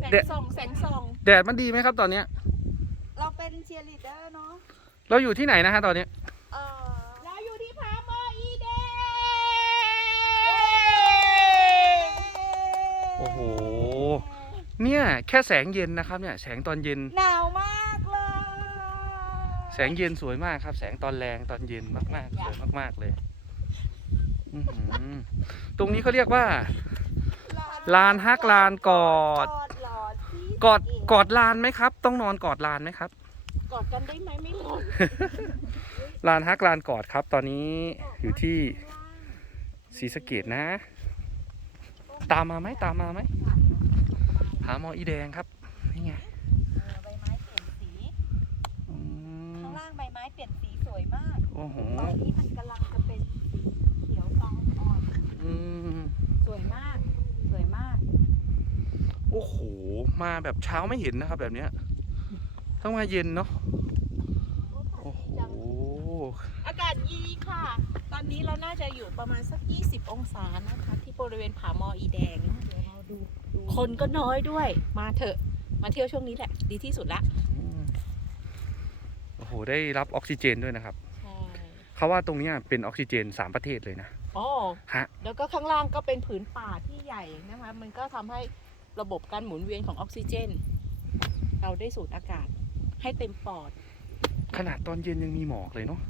แสงเด็ดส่องแสงส่อง แดดมันดีไหมครับตอนเนี้ย เราเป็นเชียร์ลีดเดอร์เนาะเราอยู่ที่ไหนนะฮะตอนเนี้ยเออเราอยู่ที่ผาหมออีเดโอ้โห เนี่ยแค่แสงเย็นนะครับเนี่ยแสงตอนเย็น หนาวมากเลย แสงเย็นสวยมากครับ แสงตอนแรงตอนเย็นมากๆสวยมากๆเลยอื้อหือตรงนี้เขาเรียกว่า ลานฮักลานกอด กอดหลอดที่ กอดกอดลานไหมครับ ต้องนอนกอดลานไหมครับ กอดกันได้ไหมไม่หมดลานฮักลานกอดครับ ตอนนี้อยู่ที่ศรีสะเกดนะ ตามมาไหมตามมาไหมหาหมออีแดงครับนี่ไงเออใบไม้เปลี่ยนสีอืมข้างล่างใบไม้เปลี่ยนสีสวยมากโอ้โหตอนนี้มันกำลังจะเป็นสีเขียวทองอ่อนอืมสวยมากสวยมาก โอ้โห มาแบบเช้าไม่เห็นนะครับแบบเนี้ยต้องมาเย็นเนาะ โอ้โห อากาศดีค่ะ ตอนนี้เราน่าจะอยู่ประมาณสัก 20 องศานะคะ ที่บริเวณผาหมออีแดงเดี๋ยวเราดูดูคนก็น้อยด้วย มาเถอะ มาเที่ยวช่วงนี้แหละ ดีที่สุดละอืมโอ้โห ได้รับออกซิเจนด้วยนะครับ ใช่ เขาว่าตรงเนี้ยเป็นออกซิเจนสามประเทศเลยนะ อ๋อ ฮะ แล้วก็ข้างล่างก็เป็นผืนป่าที่ใหญ่นะคะ มันก็ทำให้ ระบบการหมุนเวียนของออกซิเจน เราได้สูดอากาศให้เต็มปอด ขนาดตอนเย็นยังมีหมอกเลยเนาะ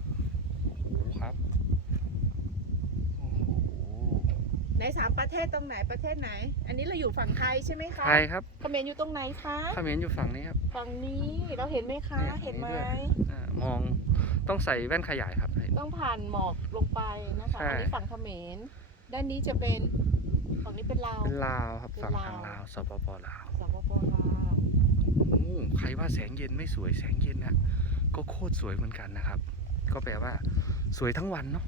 โอ้โหครับโอ้โหในสามประเทศตรงไหนประเทศไหน อันนี้เราอยู่ฝั่งไทยใช่ไหมคะไทยครับเขมรอยู่ตรงไหนคะเขมรอยู่ฝั่งนี้ครับ ฝั่งนี้เราเห็นไหมคะ เนี่ยเห็นไหมเห็นด้วยอ่ามองต้องใส่แว่นขยายครับ ต้องผ่านหมอกลงไปนะคะ ใช่ อันนี้ฝั่งเขมร ด้านนี้จะเป็น ฝั่งนี้เป็นลาวเป็นลาวครับเป็นฝั่งลาวทางลาวสปปลาวสปปลาวโอ้ใครว่าแสงเย็นไม่สวยแสงเย็นน่ะก็โคตรสวยเหมือนกันนะครับ ก็แปลว่า สวยทั้งวันเนาะ